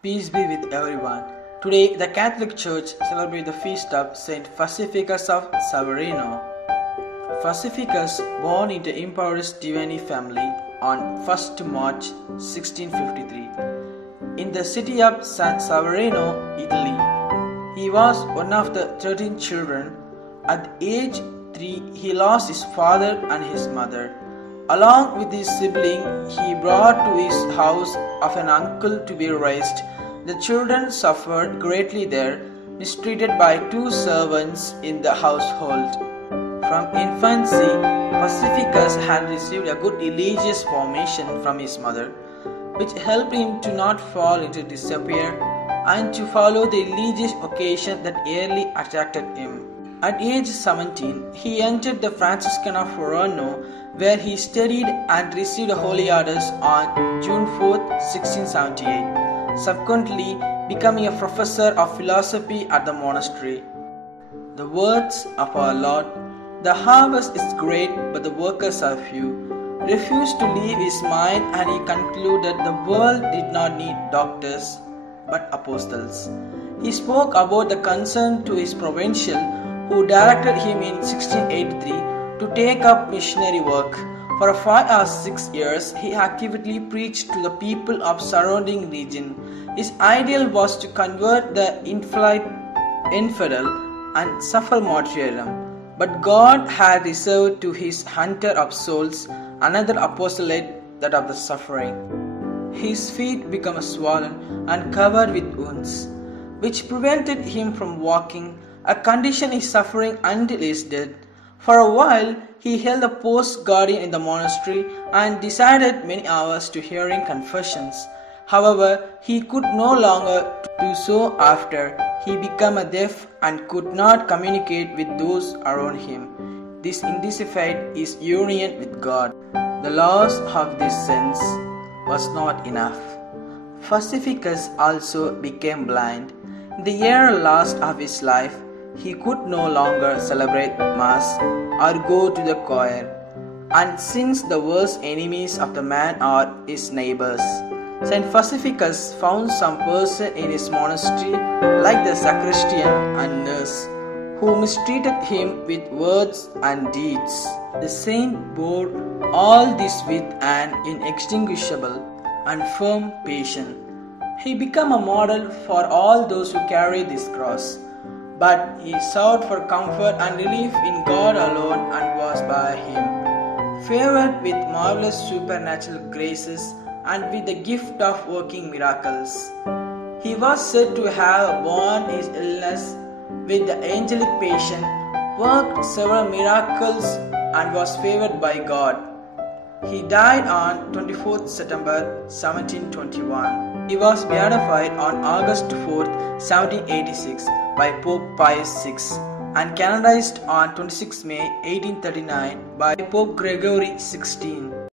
Peace be with everyone. Today, the Catholic Church celebrates the feast of Saint Pacificus of Severino. Pacificus, born into Emperor's Divine family on 1st March 1653 in the city of San Severino, Italy. He was one of the 13 children. At age 3, he lost his father and his mother. Along with his sibling, he brought to his house of an uncle to be raised. The children suffered greatly there, mistreated by 2 servants in the household. From infancy, Pacificus had received a good religious formation from his mother, which helped him to not fall into despair and to follow the religious vocation that early attracted him. At age 17, he entered the Franciscan of Severino, where he studied and received holy orders on June 4, 1678, subsequently becoming a professor of philosophy at the monastery. The words of our Lord, "The harvest is great, but the workers are few," refused to leave his mind, and he concluded the world did not need doctors but apostles. He spoke about the concern to his provincial, who directed him in 1683 to take up missionary work. For 5 or 6 years, he actively preached to the people of surrounding region. His ideal was to convert the infidel and suffer martyrdom. But God had reserved to his hunter of souls another apostolate, that of the suffering. His feet became swollen and covered with wounds, which prevented him from walking, a condition he suffering until his death. For a while, he held a post guardian in the monastery and decided many hours to hearing confessions. However, he could no longer do so after he became deaf and could not communicate with those around him. This intensified his union with God. The loss of this sense was not enough. Pacificus also became blind. In the year last of his life, he could no longer celebrate Mass or go to the choir, and since the worst enemies of the man are his neighbors, Saint Pacificus found some person in his monastery, like the sacristan and nurse, who mistreated him with words and deeds. The saint bore all this with an inextinguishable and firm patience. He became a model for all those who carry this cross. But he sought for comfort and relief in God alone and was by him favored with marvelous supernatural graces and with the gift of working miracles. He was said to have borne his illness with the angelic patient, worked several miracles, and was favored by God. He died on 24th September 1721. He was beatified on August 4th, 1786 by Pope Pius VI and canonized on 26 May 1839 by Pope Gregory XVI.